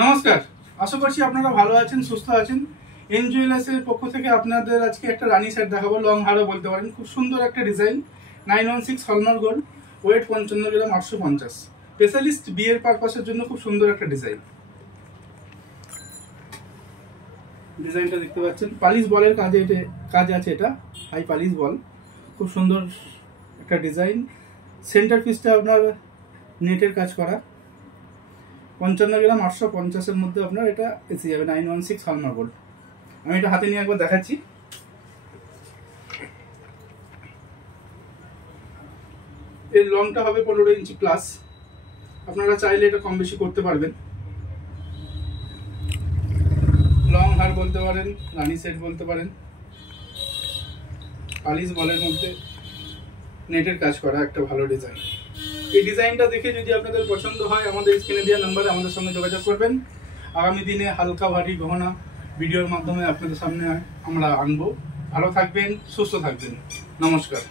নমস্কার, আশা করছি আপনারা ভালো আছেন, সুস্থ আছেন। এন জুয়েলার্স এর পক্ষ থেকে আপনাদের আজকে একটা রানি সেট দেখাবো, লং হারও বলতে পারেন। খুব সুন্দর একটা ডিজাইন, 916 হলমার্ক গোল্ড, ওয়েট 55 গ্রাম, 850। স্পেশালিস্ট বিয়ের পারপাসের জন্য খুব সুন্দর একটা ডিজাইন। ডিজাইনটা দেখতে পাচ্ছেন, পালিশ বলের কাজ আছে। এটা হাই পালিশ বল, খুব সুন্দর একটা ডিজাইন। সেন্টার পিসটা আপনার নেটের কাজ করা, 55 গ্রাম, 850-এর মধ্যে আপনার এটা এসে যাবে। 916 হলমার্ক গোল্ড। আমি এটা হাতে নিয়ে একবার দেখাচ্ছি। এর লংটা হবে 15 ইঞ্চি প্লাস। আপনারা চাইলে এটা কম বেশি করতে পারবেন। লং হার বলতে পারেন, রানি সেট বলতে পারেন। পালিশ বলের মধ্যে নেটের কাজ করা একটা ভালো ডিজাইন। এই ডিজাইনটা দেখে যদি আপনাদের পছন্দ হয়, আমাদের স্ক্রিনে দেওয়া নাম্বারে আমাদের সঙ্গে যোগাযোগ করবেন। আগামী দিনে হালকা ভারী গহনা ভিডিওর মাধ্যমে আপনাদের সামনে আমরা আনবো। ভালো থাকবেন, সুস্থ থাকবেন। নমস্কার।